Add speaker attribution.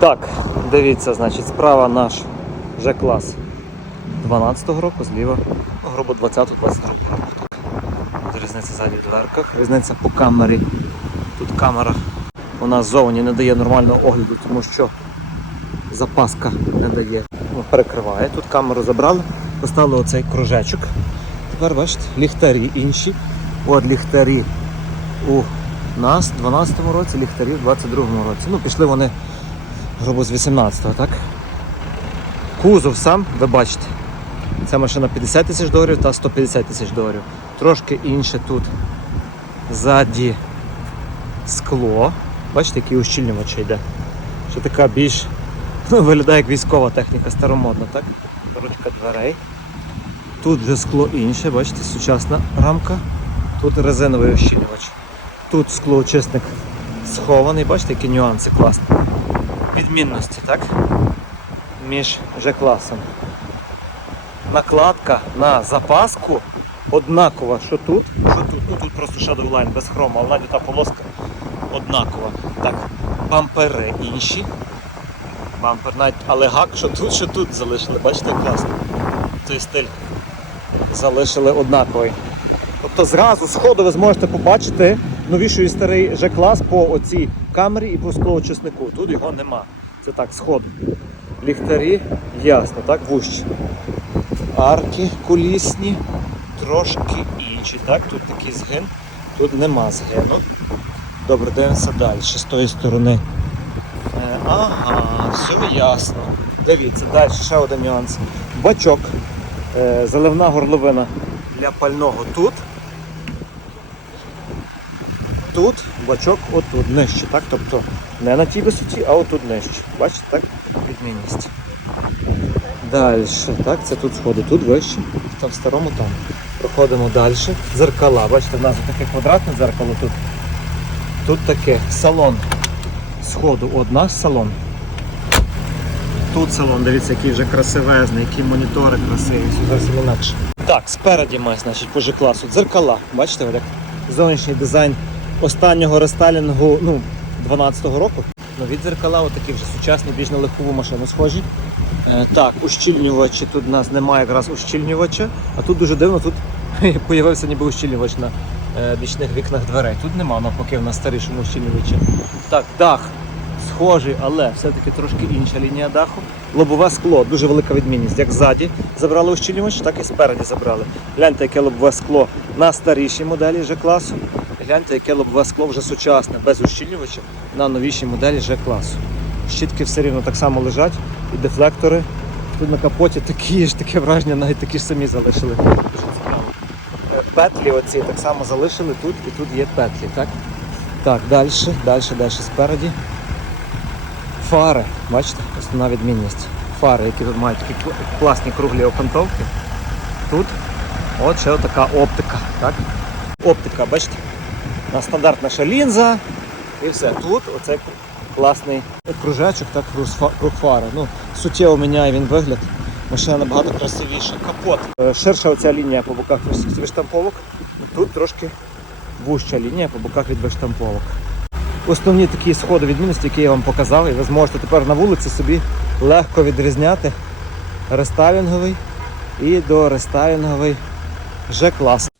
Speaker 1: Так, дивіться, значить, справа наш Ж-клас 12-го року, зліва, ну, грубо 20-22 року. Різниця ззаді в дверках, різниця по камері. Тут камера нас ззовні не дає нормального огляду, тому що запаска не дає, ну, перекриває. Тут камеру забрали, поставили оцей кружечок. Тепер бачите, ліхтарі інші. От ліхтарі у нас в 12-му році, ліхтарі в 22-му році. Ну, пішли вони грубо з 18-го, так? Кузов сам, ви бачите. Ця машина 50 тисяч доларів та 150 тисяч доларів. Трошки інше тут ззаді скло. Бачите, який ущільнювач йде. Що така більш ну, виглядає як військова техніка старомодна, так? Ручка дверей. Тут вже скло інше, бачите, сучасна рамка. Тут резиновий ощільнювач. Тут склоочисник схований, бачите, які нюанси класні. Відмінності, так? Між Ж-класом. Накладка на запаску однакова, що тут, що тут. Ну тут просто Shadow Line без хрому, а та полоска однакова. Так, бампери інші. Бампер навіть, але гак, що тут, що тут залишили, бачите, класно. Цей стиль залишили однаковий. Тобто зразу з ходу ви зможете побачити новіший старий Ж-клас по оцій камері і по склоочиснику. Тут його нема. Це так, з. Ліхтарі, ясно, так, вущі. Арки кулісні, трошки інші. Так, тут такий згин, тут нема згину. Добре, дивимося далі, з тої сторони. Е, ага, все ясно. Дивіться, далі ще один нюанс. Бачок, е, заливна горловина для пального тут. Тут бачок отут нижче, так? Тобто не на тій висоті, а отут нижче. Бачите, так? Відмінність. Далі, так, це тут сходи, тут вище, там в старому там. Проходимо далі. Дзеркала. Бачите, в нас таке квадратне дзеркало тут. Тут таке салон. Сходу одна салон. Тут салон, дивіться, який вже красивезний, які монітори красиві, зовсім інакше. Так, спереді ми, значить, по Ж-класу. Дзеркала. Бачите, як зовнішній дизайн останнього рестайлінгу ну, 12-го року. Нові дзеркала, отакі вже сучасні, більш на легкову машину схожі. Е, так, ущільнювачі тут у нас немає якраз ущільнювача, а тут дуже дивно, тут появився ніби ущільнювач на е, бічних вікнах дверей. Тут нема навпаки в нас старішому ущільнювачі. Так, дах схожий, але все-таки трошки інша лінія даху. Лобове скло, дуже велика відмінність. Як ззаді забрали ущільнювач, так і спереді забрали. Гляньте, яке лобове скло на старішій моделі Ж-класу. Гляньте, яке лобове скло вже сучасне, без ущільнювача на новішій моделі Ж-класу. Щітки все рівно так само лежать, і дефлектори. Тут на капоті такі ж, таке враження, навіть такі ж самі залишили. Е, Петлі оці так само залишили тут і тут є петлі. Так, так далі, далі, далі спереді. Фари, бачите, основна відмінність. Фари, які мають такі класні круглі окантовки. Тут от ще така оптика. Так? Оптика, бачите? На стандартна ще лінза і все. Тут оцей класний кружечок, так, круг фари. Ну, суттєво міняє він вигляд. Машина набагато красивіша. Капот. Е, Ширша оця лінія по боках виштамповок. Тут трошки вуща лінія по боках від виштамповок. Основні такі сходи відмінності, які я вам показав, і ви зможете тепер на вулиці собі легко відрізняти рестайлінговий і до рестайлінговий Ж-клас.